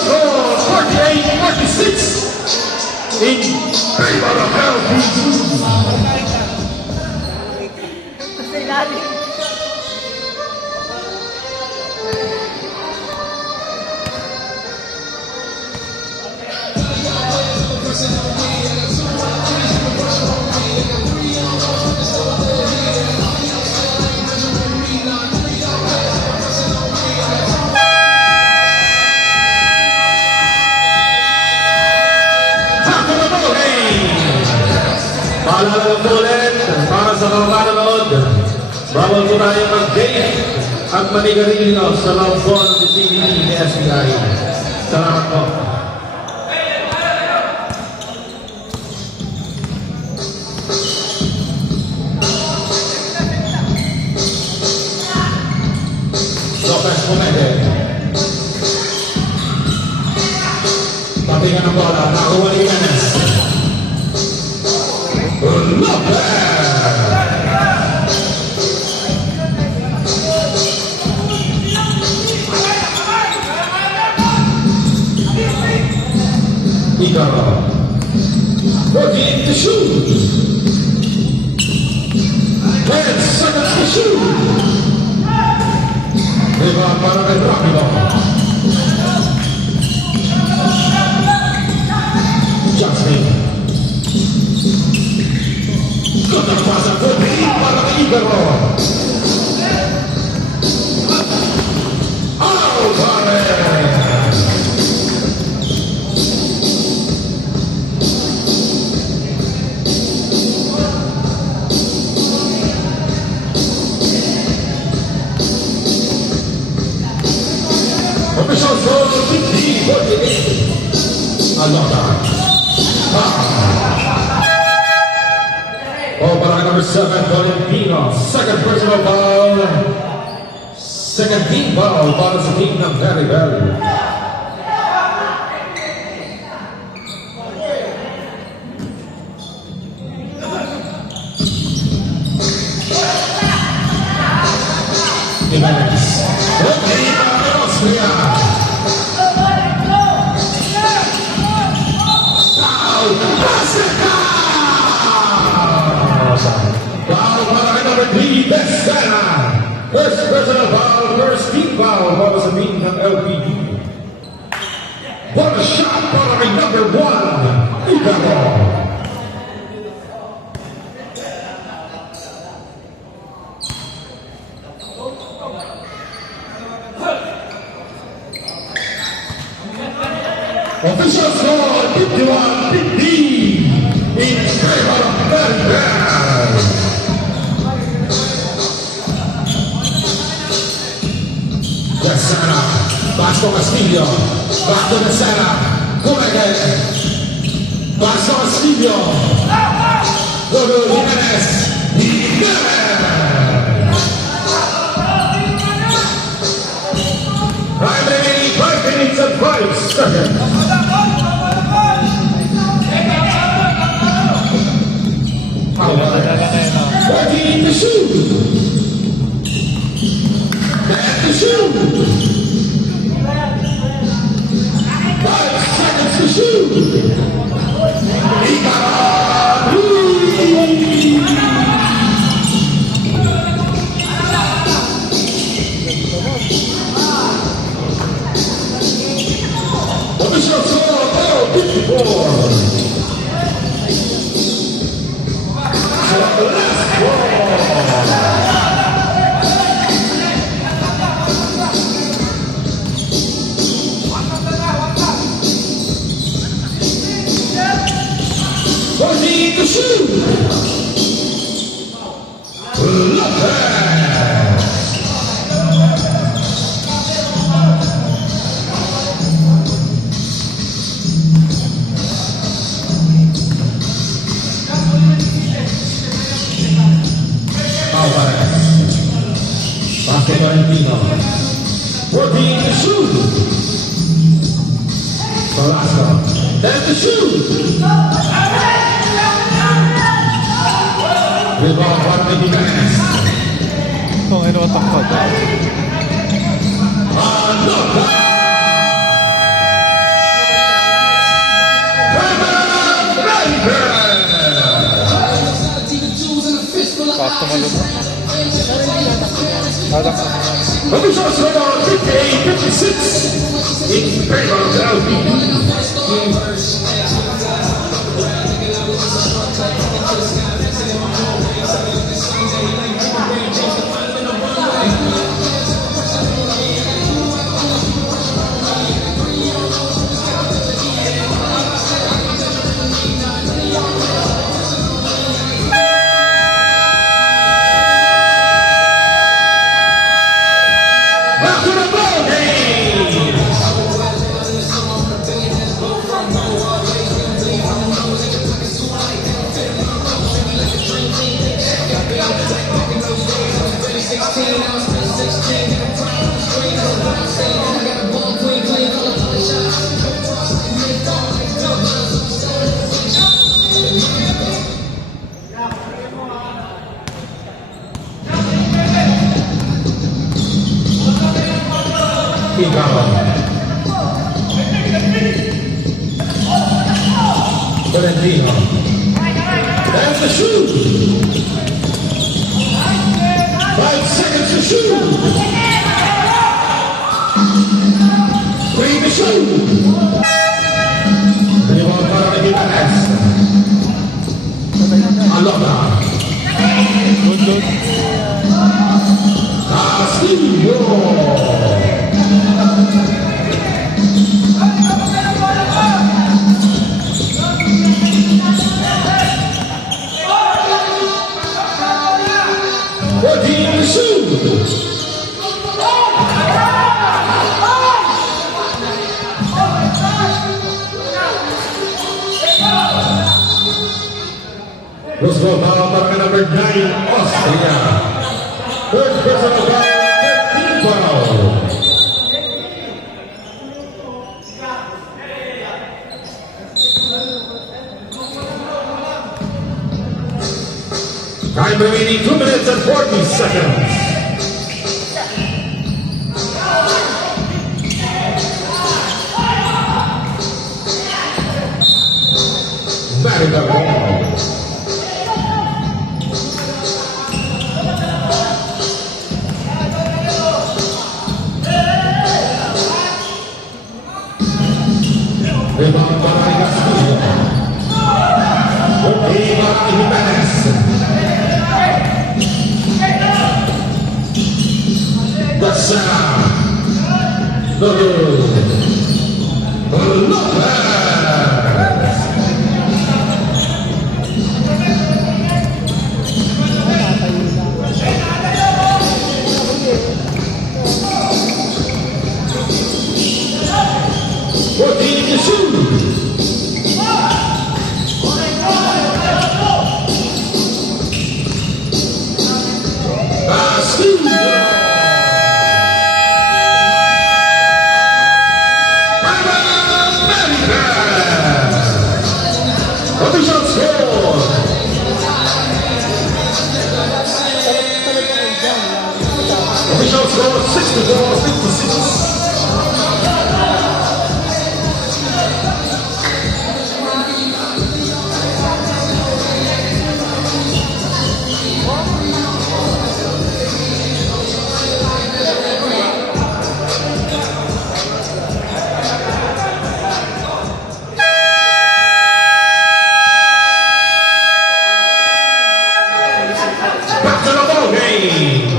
score 48-46 in favor of LPG. Paalala po ulit para sa mga manonood, bawal po tayo mag-date at manigarilyo sa loob po ng disibili ni SBI. Salamat po. Lopez Pomede. Patingan ang bola, nakuha ni Jimenez. Lopez! Igaro. Working to shoot. 10 seconds to shoot. Rebound para kay Rapido. Justin. Ganda pasa for the para kay Igaro. Official score 50-48. Alota. Oh, para number 7, Valentino. Second personal foul. Second team foul para sa team ng Very Very. Jimenez. Okay, Austria. Foul para kay number 3, Bestana. First personal foul, first team foul para sa team ng LPG. What a shot para kay number 1, Igaro. Official score 51-50 in favor of Belgrade. Besana, Vasco Castillo, back to Besana, come again. Vasco Castillo, go to Jimenez, Right, remaining 5 minutes and 5 seconds. Working to shoot. And to shoot. 5 seconds to shoot. Official score 54. Working to shoot. Valentino. Working to shoot. Velasco. Then to shoot. Rebound para kay Jimenez. Kung ano ang takot. Adak. Official score 58-56 in favor of the LPD. Back to the ball game. Valentino. That's the shoot. 5 seconds to shoot. 3 to shoot. Rebound para kay Gimenez. Alona. Good. Castillo. Let's go now para number 9, Austria. Third personal foul, 13 foul. Time remaining 2 minutes and 40 seconds. Marika ball. Rebound para kay Castillo. Okay, para kay Gimenez. Basa. Lopez. Official score. Official score 64-56. Back to the ball game.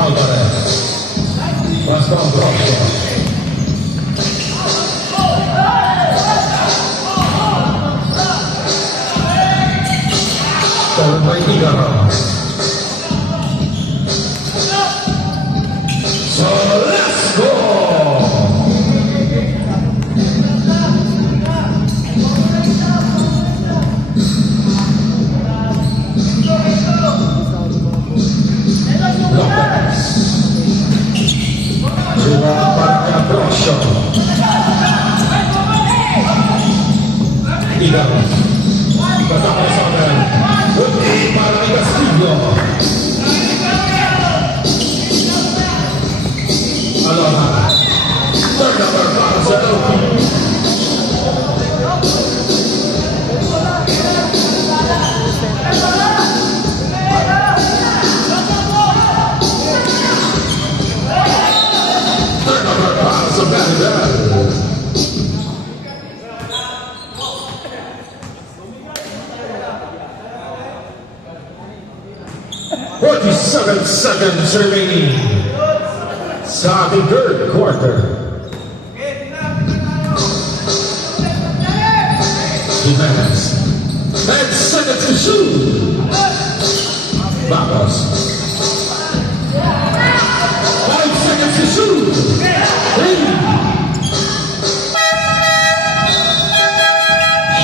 Alvarez. Bastão Bronco. Então vai ligar. So let's go. Lopez. Iligaw. Pagkakasaman. Puti para kay Castillo. Aloha. Turnover para sa LP. Turnover para sa Vanderbilt. 47 seconds remaining sa ating third quarter. Jimenez. 10 seconds to shoot. Bakos. 5 seconds to shoot. 3.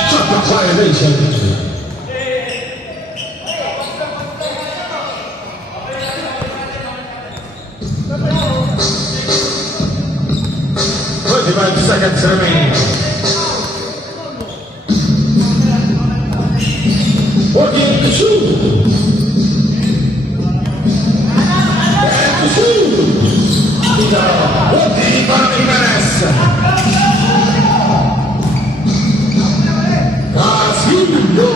Shot clock violation. Seconds remaining. 14 to shoot. And to shoot. Puti para Jimenez. Castillo.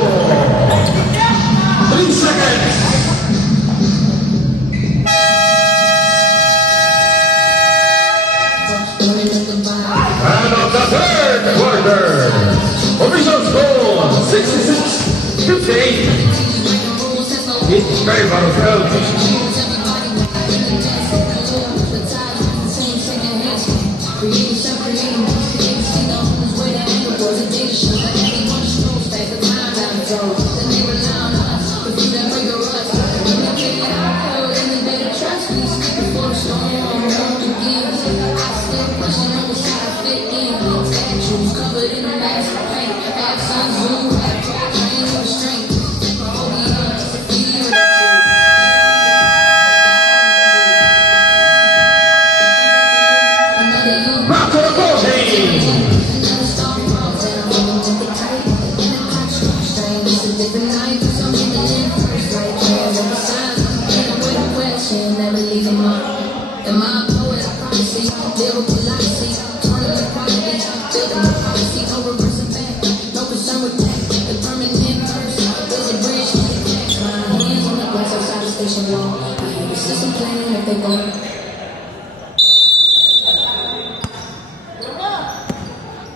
3 seconds. And of the third quarter, official score 66-58 in favor of LP. Back to the ball game.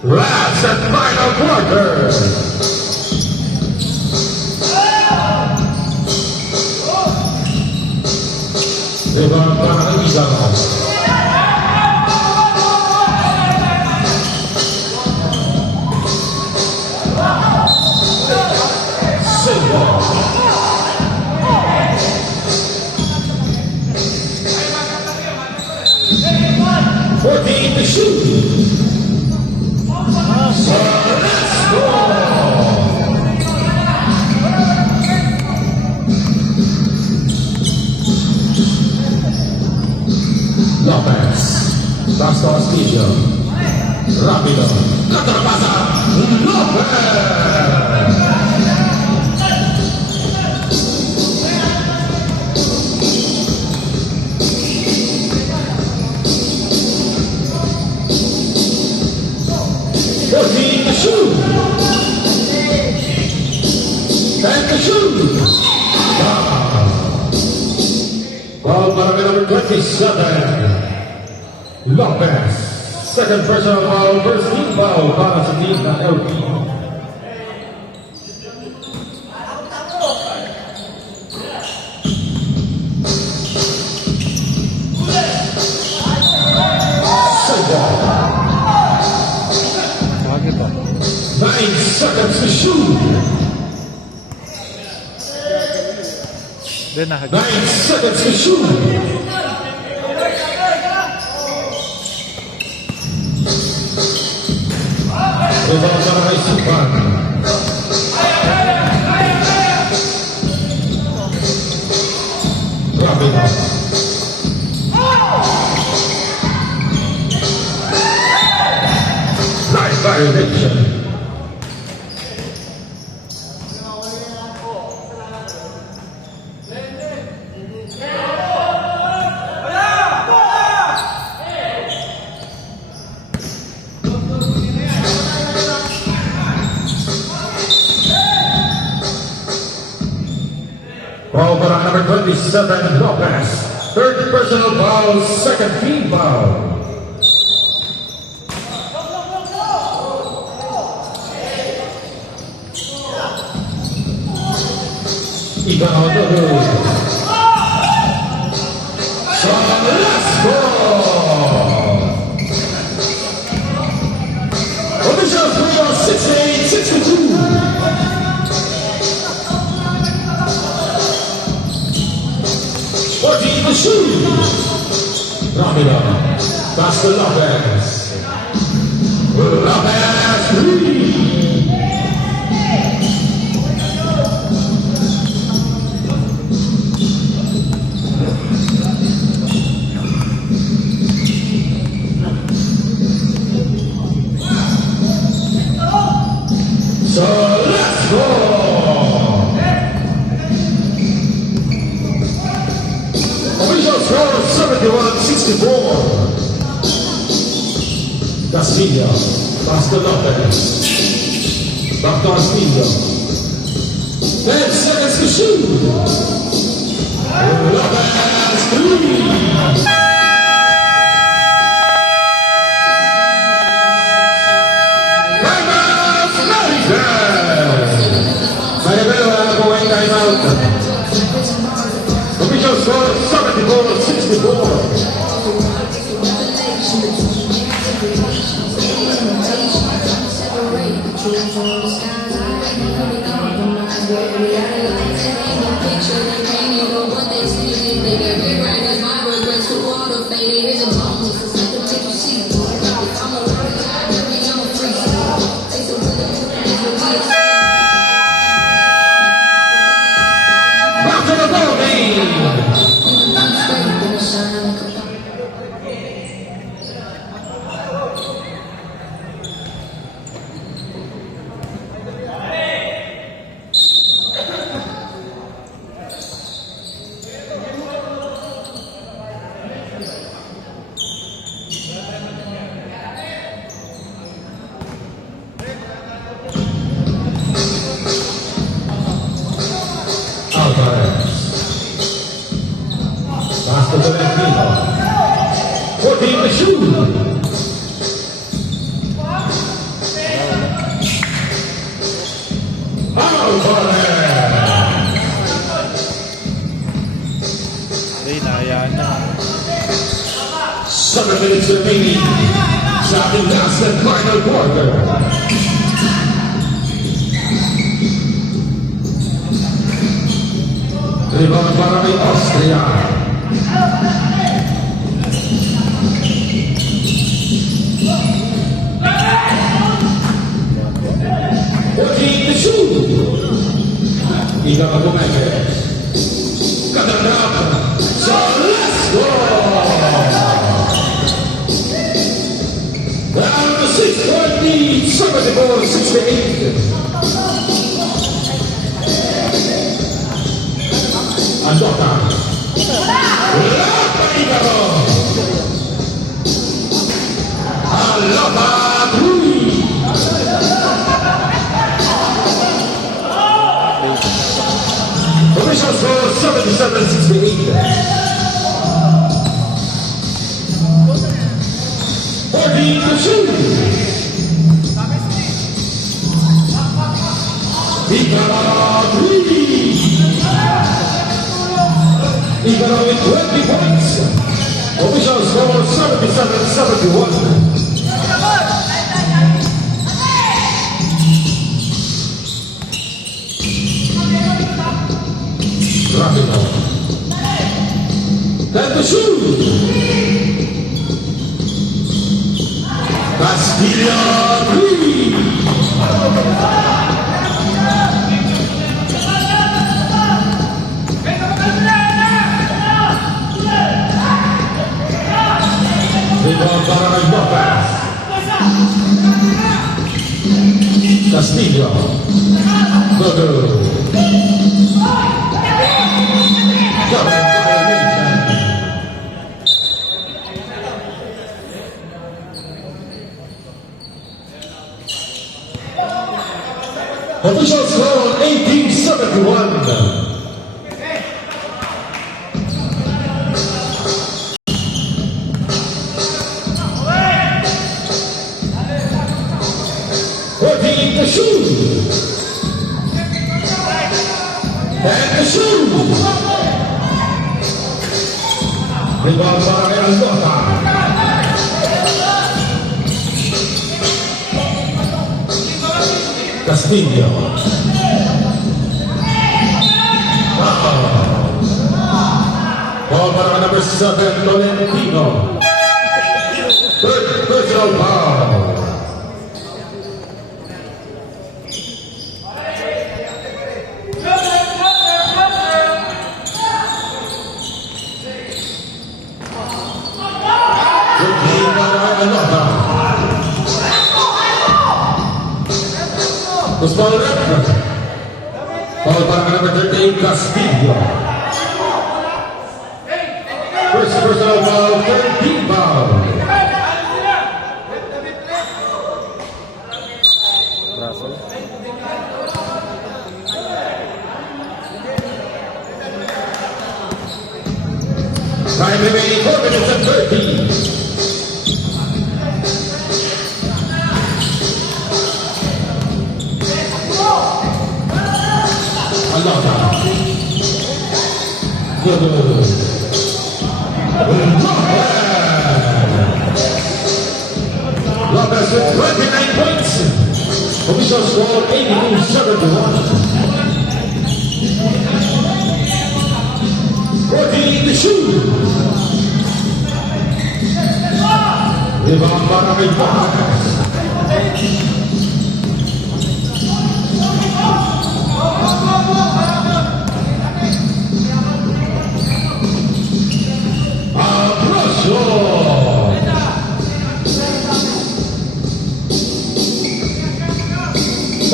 Last and final quarter. Rebound para kay Iligaw. Silva. 14 to shoot. So let's go. Lopez. Basta Castillo. Rapido. Katarpasa. Lopez. Shoot! And the shoot! Ball para number 27. Lopez. Second personal foul, first team foul para sa team ng LP. Bakit ba? 9 seconds to shoot. Then, 9 seconds to shoot. Rebound para kay Supan. Rapido. Nice violation. Foul para number 27, Lopez. Third personal foul, second team foul. Ikaw Dodo. So, let's go! Official score of 68-62. Sporting the shoe. Ramiro. That's the Lopez. Lopez, three. So let's go! Official score 71-64. Castillo, Pastor Lopez. Back to Castillo. 10 seconds to shoot. Lopez, three. Official score 74-64. Back to the ball game. Alvarez. Pass to Valentino. 14 to shoot. Alvarez. Ay, nahayaan na. 7 minutes remaining sa ating last and final quarter. Rebound para kay Austria. Working the shoot. Ika pa Gomez. Katandap. So let's go. Down to 6-point lead. 74-68. Andota. Lapagaro. Alaba Rui. Official score 77-68. 14 to shoot. Igaro with 20 points. Official score 77-71. Rapido. Then the shoot. Castillo, three. Rebound para kay Lopez. Castillo. Dodo. Double violation. Official score 18-71. shoot. And the shoot. Rebound para kay Aldota. Castillo. Ball para number 7, Tolentino. Third personal foul. Foul rep. Foul para number 38, Castillo. First personal foul, 13 foul. Russell. Time remaining 4 minutes and 13. Alota. Good. Lopez with 29 points. Official score 82-71. 14 to shoot. Rebound para kay Lopez.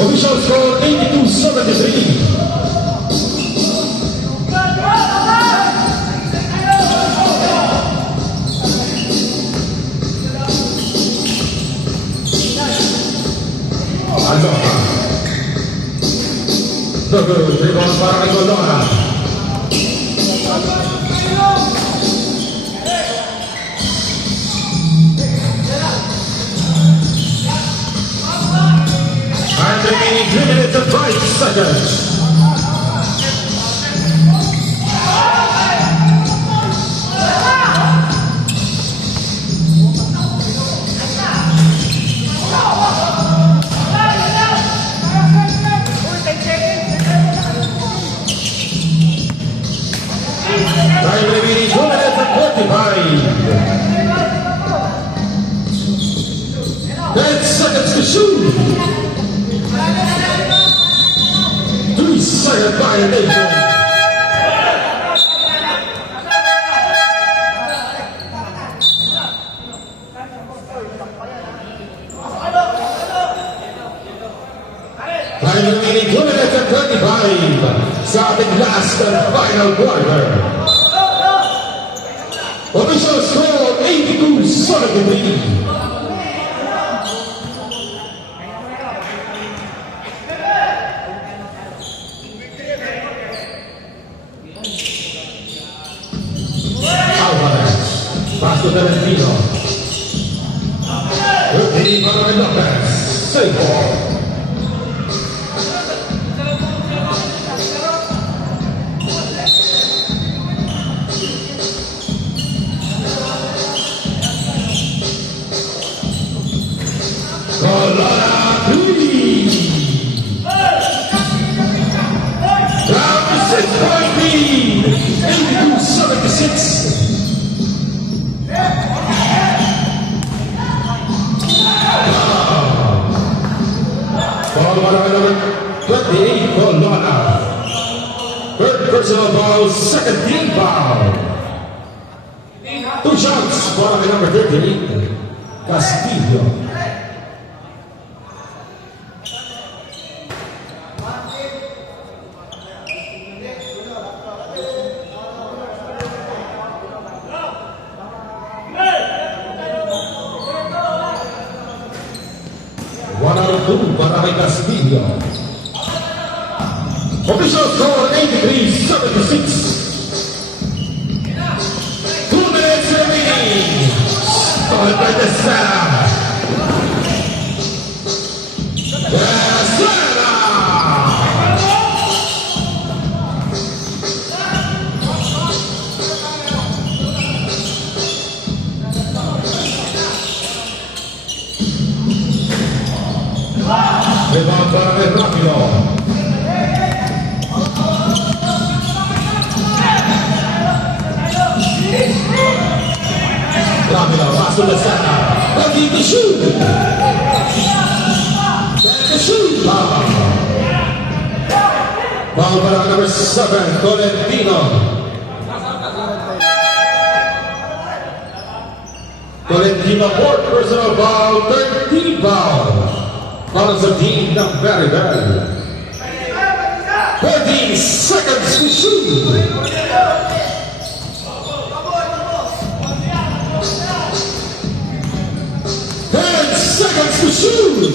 Official score 82-73. Aldota. Good rebound para kay Aldota. And remaining 3 minutes and 5 seconds. Time remaining 2 minutes and 45. 10 seconds to shoot. 3-second violation. Time remaining 2 minutes and 35 sa ating last and final quarter. Official score 82-73. Pass to Tolentino. Routine para Lopez. Save ball. Colonna three. Down to 6-point lead. 82-76. Number 28, Colonna. Third personal foul, second team foul. 2 shots para number 38, Castillo. Para kay Castillo. Official score 83-76. 2 minutes remaining. Stolen by the center. Yes, Rebound para kay Rapido. Rapido, pasok na sana. Ready to shoot! Ready to shoot! Foul para kay number 7, Tolentino. Tolentino, 4th personal foul, 13 foul. Para sa team ng Maribel. 14 seconds to shoot. 10 seconds to shoot.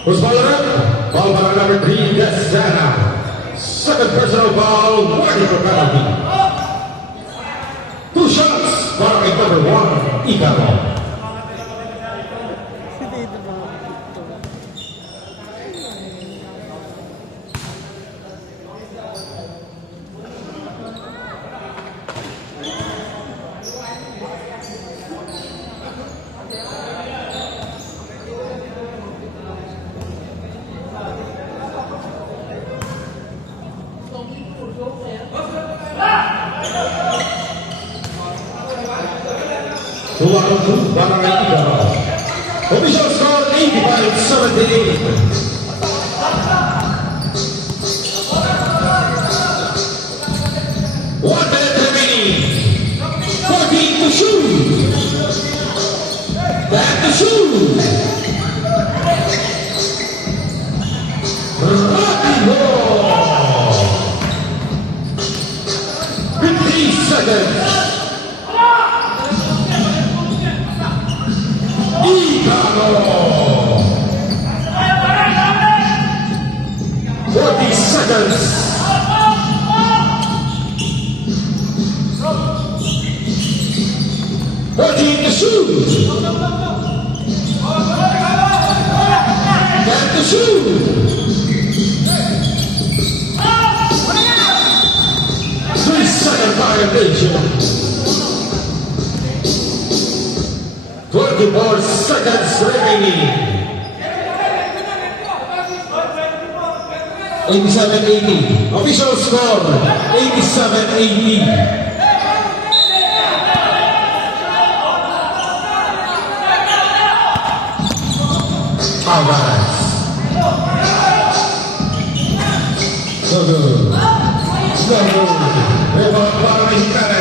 Who's fouled up? Foul by number 3, Desana. Second personal foul, warning for penalty. 2 shots para kay number 1, Icaro. Tuwang para kay Icaro. Official score 85-78. 1 minute remaining. 14 to shoot. Back to shoot. Rapido. 15 seconds. Icaro. 40 seconds. To shoot. Back to shoot. 3-second violation. 24 seconds remaining. 87-80. Official score 87-80. Alvarez. So good. So good. Rebound para Mexicana.